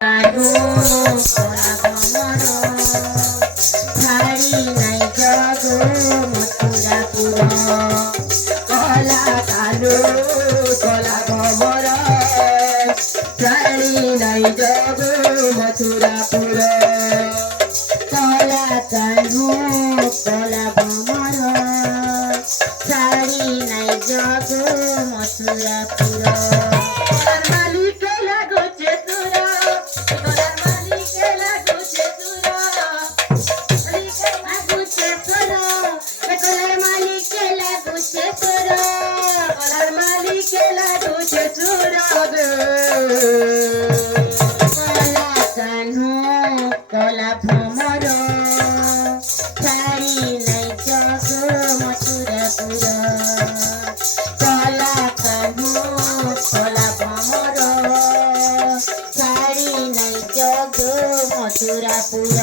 কানু কলা ভ্রমর ছাড়ি নাই জগ মথুরাপুর কলা কানু কলা ভ্রমর ছাড়ি নাই জগ মথুরাপুর কলা কানু কলা ভ্রমর ছাড়ি নাই জগ মথুরাপুর কলা ভ্রমর ছাড়ি নাই জগ মথুরাপুর কলা কানু কলা ভ্রমর ছাড়ি নাই জগ মথুরাপুর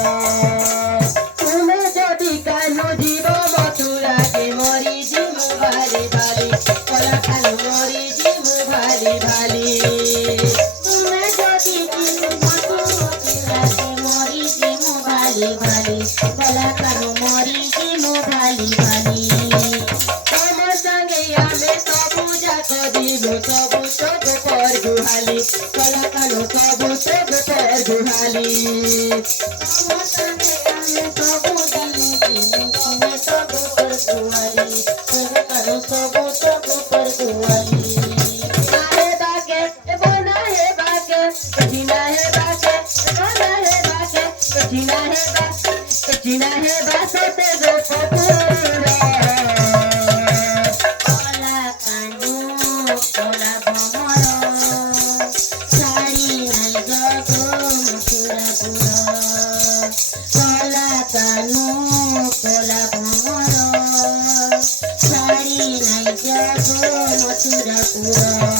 তুমি যদি কানু জীব মথুরাকে মরি জিমু ভালি ভালি কলা কানু মরি জিমু ভালি ভালি কলা কানু মরি জিমু ভালি ভালি তম সঙ্গে আমি সবু যাক দিব সবু সব পর গুহালি কলা কানু সবু সব পর গুহালি তম সঙ্গে আমি সবু দিব তুমি সব পর গুহালি কলা কানু সবু সব পর গুহালি আরে বাকে বনা হে বাকে জিনা হে বাকে বনা হে বাকে জিনা হে বাকে China he basate go popura Kola kanu kola bhamara chari nai jago mathurapura Kola kanu kola bhamara chari nai jago mathurapura